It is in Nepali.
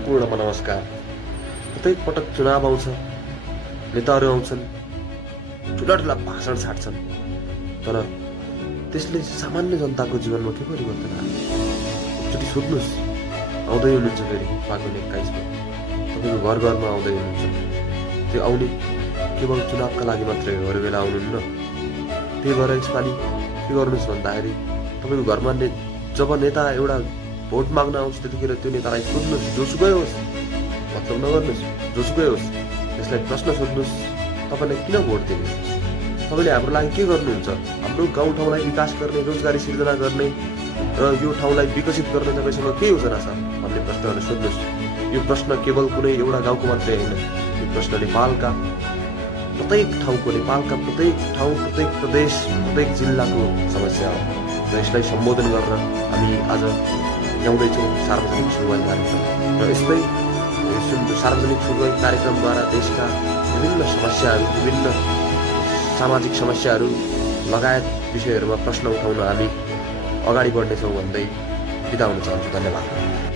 सम्पूर्णमा नमस्कार। प्रत्येक पटक चुनाव आउँछ, नेताहरू आउँछन्, ठुला ठुला भाषण छाड्छन्, तर त्यसले सामान्य जनताको जीवनमा के परिवर्तन आयो? एकचोटि सोध्नुहोस्, आउँदै हुनुहुन्छ फेरि फागुन 21मा, तपाईँको घर घरमा आउँदै हुनुहुन्छ। त्यो आउने केवल चुनावका लागि मात्रै हो, अरू बेला आउनुहुन्न। त्यही भएर यसपालि के गर्नुहोस् भन्दाखेरि तपाईँको घरमा जब नेता एउटा भोट माग्न आउँछ त्यतिखेर त्यो नेतालाई सोध्नुहोस्, जोसुकै होस्, मतलब नगर्नुहोस्, जोसुकै होस्, त्यसलाई प्रश्न सोध्नुहोस्, तपाईँले किन भोट दिने, तपाईँले हाम्रो लागि के गर्नुहुन्छ, हाम्रो गाउँठाउँलाई विकास गर्ने, रोजगारी सिर्जना गर्ने र यो ठाउँलाई विकसित गर्ने तपाईँसँग के योजना छ भन्ने प्रश्नहरू सोध्नुहोस्। यो प्रश्न केवल कुनै एउटा गाउँको मात्रै होइन, यो प्रश्न नेपालका प्रत्येक ठाउँको, नेपालका प्रत्येक ठाउँ, प्रत्येक प्रदेश, प्रत्येक जिल्लाको समस्या हो। र यसलाई सम्बोधन गरेर हामी आज ल्याउँदैछौँ सार्वजनिक सुनवाई कार्यक्रम। र यस्तै सार्वजनिक सुनवाई कार्यक्रमद्वारा देशका विभिन्न समस्याहरू, विभिन्न सामाजिक समस्याहरू लगायत विषयहरूमा प्रश्न उठाउन हामी अगाडि बढ्नेछौँ भन्दै बिदा हुन चाहन्छु। धन्यवाद।